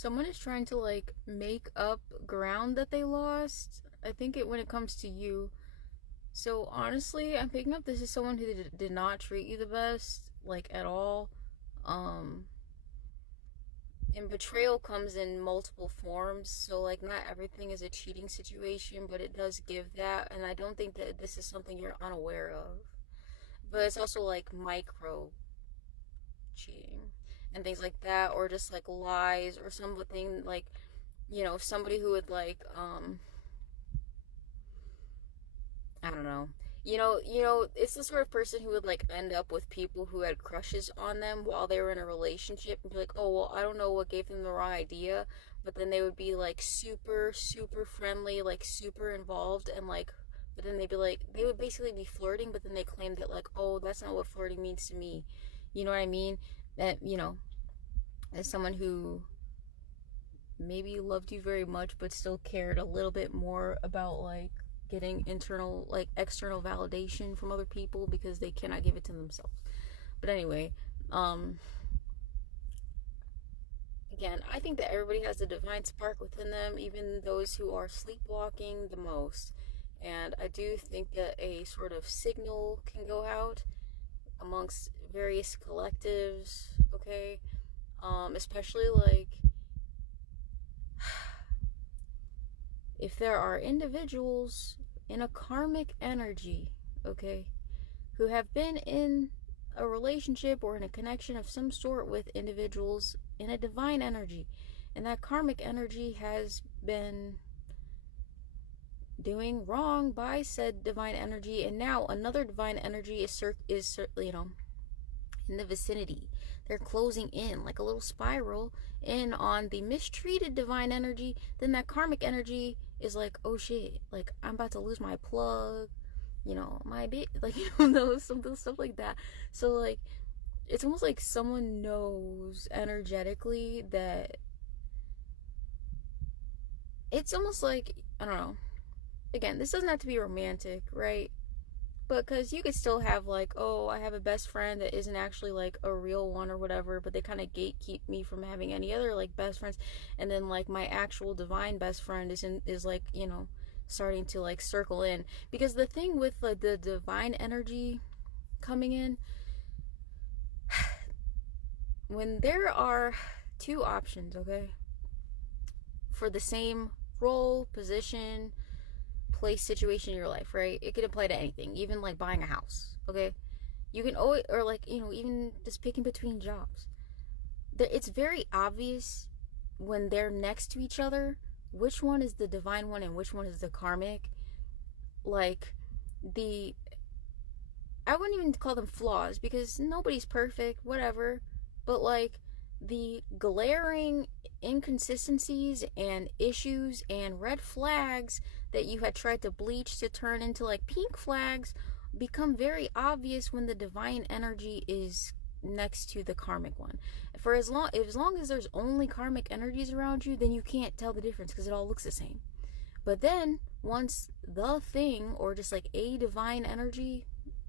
Someone is trying to like make up ground that they lost. I think it when it comes to you. So honestly, I'm picking up this is someone who did not treat you the best, like at all. Um, and betrayal comes in multiple forms. So like not everything is a cheating situation, but it does give that. And I don't think that this is something you're unaware of. But it's also like micro cheating and things like that, or just like lies or something like somebody who would like I don't know. It's the sort of person who would like end up with people who had crushes on them while they were in a relationship and be like, "Oh, well, I don't know what gave them the wrong idea," but then they would be like super super friendly, like super involved and like but then they'd be like they would basically be flirting, but then they claim that like, "Oh, that's not what flirting means to me." You know what I mean? That, as someone who maybe loved you very much but still cared a little bit more about like getting internal like external validation from other people because they cannot give it to themselves. But anyway, um again, I think that everybody has a divine spark within them, even those who are sleepwalking the most. And I do think that a sort of signal can go out amongst various collectives, okay? Especially like if there are individuals in a karmic energy, okay, who have been in a relationship or in a connection of some sort with individuals in a divine energy, and that karmic energy has been doing wrong by said divine energy, and now another divine energy is in the vicinity. They're closing in like a little spiral in on the mistreated divine energy. Then that karmic energy is like, oh shit, like I'm about to lose my plug, my bit, like something stuff like that. So like, it's almost like someone knows energetically that it's almost like I don't know. Again, this doesn't have to be romantic, right? But because you could still have like, oh, I have a best friend that isn't actually like a real one or whatever, but they kind of gatekeep me from having any other like best friends. And then like my actual divine best friend is like, starting to like circle in. Because the thing with like the divine energy coming in, when there are two options, okay, for the same role, position, place, situation in your life, right? It could apply to anything, even like buying a house, okay? You can always, or like, even just picking between jobs. It's very obvious when they're next to each other which one is the divine one and which one is the karmic. Like, the, I wouldn't even call them flaws because nobody's perfect, whatever, but like, the glaring inconsistencies and issues and red flags that you had tried to bleach to turn into like pink flags become very obvious when the divine energy is next to the karmic one. For as long as there's only karmic energies around you, then you can't tell the difference because it all looks the same. But then once the thing or just like a divine energy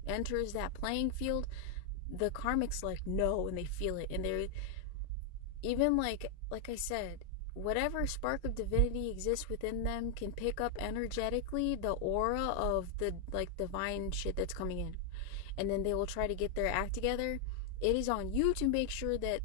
enters that playing field, the karmics like know and they feel it, and they're even like I said, whatever spark of divinity exists within them can pick up energetically the aura of the like divine shit that's coming in, and then they will try to get their act together. It is on you to make sure that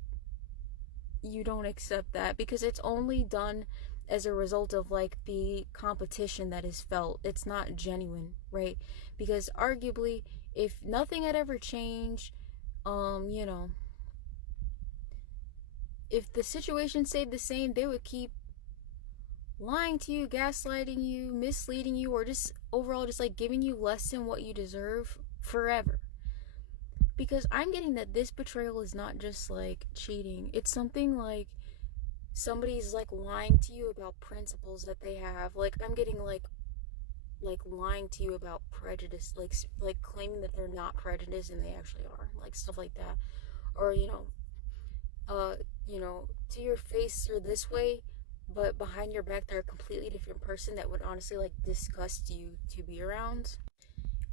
you don't accept that, because it's only done as a result of like the competition that is felt. It's not genuine, right? Because arguably, if nothing had ever changed, if the situation stayed the same, they would keep lying to you, gaslighting you, misleading you, or just overall just like giving you less than what you deserve forever. Because I'm getting that this betrayal is not just like cheating. It's something like somebody's like lying to you about principles that they have. Like I'm getting like lying to you about prejudice, like claiming that they're not prejudiced and they actually are, like stuff like that. Or to your face they're this way, but behind your back they're a completely different person that would honestly like disgust you to be around.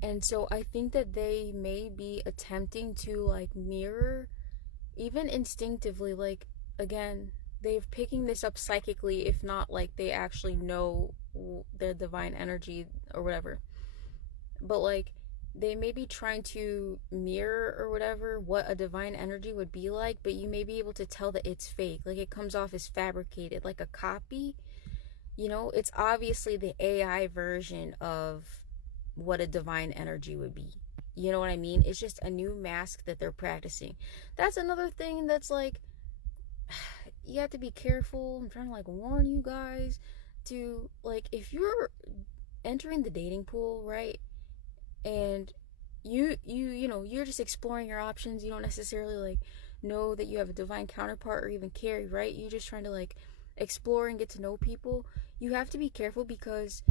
And so I think that they may be attempting to like mirror, even instinctively, like again, they're picking this up psychically, if not like they actually know their divine energy or whatever. But like they may be trying to mirror or whatever what a divine energy would be like, but you may be able to tell that it's fake. Like it comes off as fabricated, like a copy. You know, it's obviously the AI version of what a divine energy would be. You know what I mean? It's just a new mask that they're practicing. That's another thing that's like, you have to be careful. I'm trying to like warn you guys to, like, if you're entering the dating pool, right? And you know, you're just exploring your options. You don't necessarily like know that you have a divine counterpart or even care, right? You're just trying to like explore and get to know people. You have to be careful because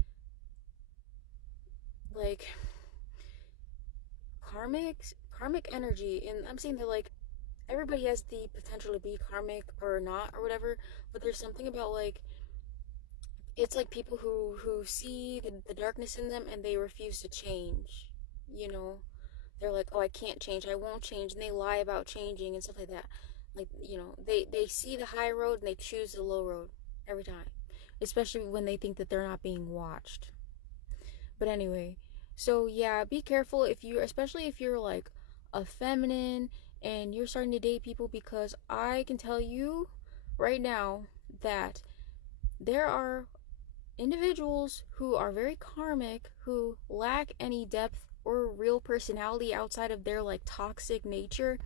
like karmic energy, and I'm saying that like everybody has the potential to be karmic or not or whatever, but there's something about like it's like people who see the darkness in them and they refuse to change, you know. They're like, oh, I can't change, I won't change, and they lie about changing and stuff like that. Like, you know, they see the high road and they choose the low road every time, especially when they think that they're not being watched. But anyway, so yeah, be careful if you, especially if you're like a feminine and you're starting to date people, because I can tell you right now that there are individuals who are very karmic who lack any depth or real personality outside of their like toxic nature,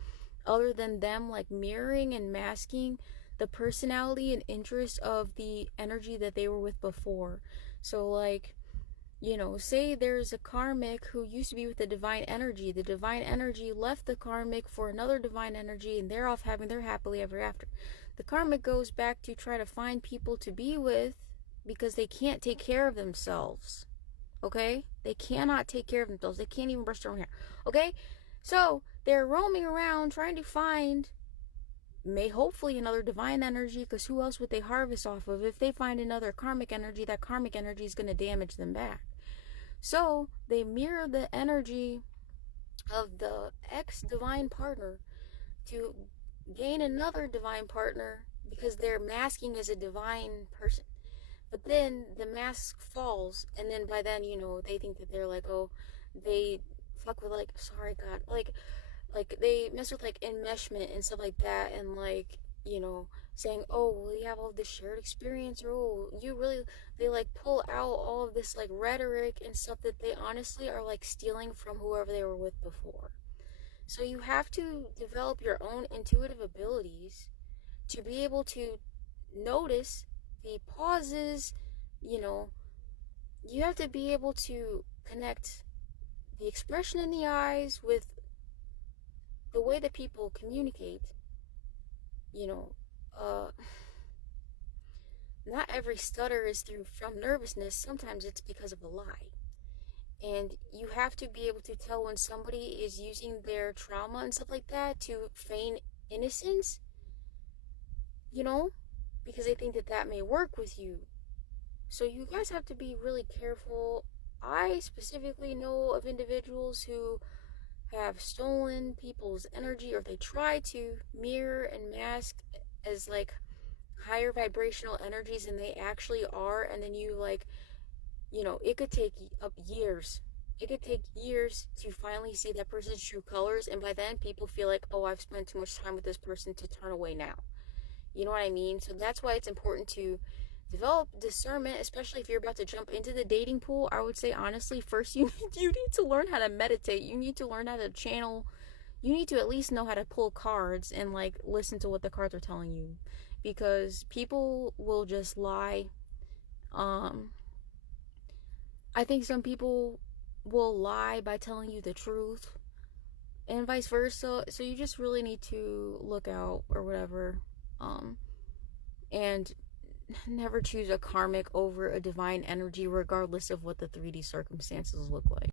other than them like mirroring and masking the personality and interest of the energy that they were with before. So like, you know, say there's a karmic who used to be with the divine energy. The divine energy left the karmic for another divine energy, and they're off having their happily ever after. The karmic goes back to try to find people to be with because they can't take care of themselves. Okay? They cannot take care of themselves. They can't even brush their own hair. Okay? So they're roaming around trying to find hopefully another divine energy, because who else would they harvest off of? If they find another karmic energy, that karmic energy is going to damage them back. So they mirror the energy of the ex divine partner to gain another divine partner because they're masking as a divine person. But then the mask falls, and then by then, you know, they think that they're like, oh, they fuck with like, sorry God, like they mess with like enmeshment and stuff like that, and like, you know, saying, oh, we have all this shared experience, or oh, you really, they like pull out all of this like rhetoric and stuff that they honestly are like stealing from whoever they were with before. So you have to develop your own intuitive abilities to be able to notice the pauses. You know, you have to be able to connect the expression in the eyes with the way that people communicate. You know, not every stutter is from nervousness. Sometimes it's because of a lie. And you have to be able to tell when somebody is using their trauma and stuff like that to feign innocence, you know, because they think that that may work with you. So you guys have to be really careful. I specifically know of individuals who have stolen people's energy, or they try to mirror and mask as like higher vibrational energies than they actually are. And then you like, you know, it could take up years. It could take years to finally see that person's true colors, and by then people feel like, oh, I've spent too much time with this person to turn away now. You know what I mean? So that's why it's important to develop discernment, especially if you're about to jump into the dating pool. I would say honestly, first you need to learn how to meditate. You need to learn how to channel. You need to at least know how to pull cards and like listen to what the cards are telling you, because people will just lie. I think some people will lie by telling you the truth, and vice versa. So you just really need to look out or whatever. And never choose a karmic over a divine energy, regardless of what the 3D circumstances look like.